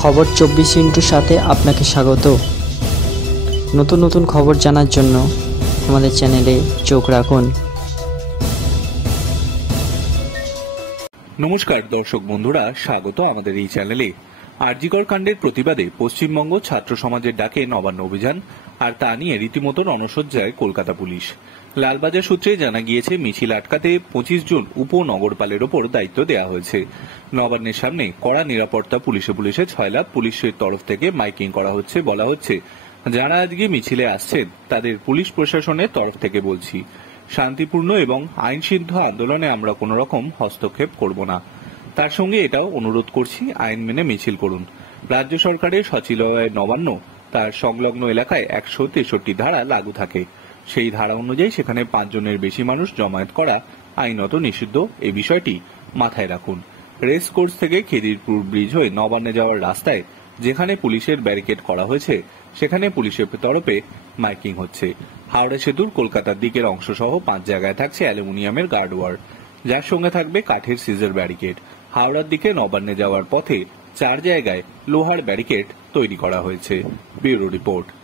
খবর 24 সাথে আপনাকে স্বাগত। নতুন নতুন খবর জানার জন্য আমাদের চ্যানেলে চোখ রাখুন। নমস্কার দর্শক বন্ধুরা, স্বাগত আমাদের এই চ্যানেলে। আরজিকর কাণ্ডের প্রতিবাদে পশ্চিমবঙ্গ ছাত্র সমাজের ডাকে নবান্ন অভিযান, আর তা নিয়ে রীতিমতো রণসজ্জায় কলকাতা পুলিশ। লালবাজার সূত্রে জানা গিয়েছে, মিছিল আটকাতে 25 জন উপনগরপালের ওপর দায়িত্ব দেওয়া হয়েছে। নবান্নের সামনে কড়া নিরাপত্তা, পুলিশে 6 লাখ পুলিশের তরফ থেকে মাইকিং করা হচ্ছে। বলা হচ্ছে, যারা আজকে মিছিলে আসছেন তাদের পুলিশ প্রশাসনের তরফ থেকে বলছি, শান্তিপূর্ণ এবং আইনসিদ্ধ আন্দোলনে আমরা কোনো রকম হস্তক্ষেপ করব না। তার সঙ্গে এটাও অনুরোধ করছি, আইন মেনে মিছিল করুন। রাজ্য সরকারের সচিবালয় নবান্ন তার সংলগ্ন এলাকায় 163 ধারা লাগু থাকে। সেই ধারা অনুযায়ী সেখানে 5 জনের বেশি মানুষ জমায়েত করা আইনত নিষিদ্ধ। এই বিষয়টি মাথায় রাখুন। রেস কোর্স থেকে খিদিরপুর ব্রিজ হয়ে নবান্নে যাওয়ার রাস্তায় যেখানে পুলিশের ব্যারিকেড করা হয়েছে, সেখানে পুলিশের তরফে মাইকিং হচ্ছে। হাওড়া সেতুর কলকাতার দিকের অংশ সহ 5 জায়গায় থাকছে অ্যালুমিনিয়ামের গার্ডওয়ার, যার সঙ্গে থাকবে কাঠের সিজার ব্যারিকেড। হাওড়ার দিকে নবান্নে যাওয়ার পথে 4 জায়গায় লোহার ব্যারিকেড তৈরি করা হয়েছে। Bureau report.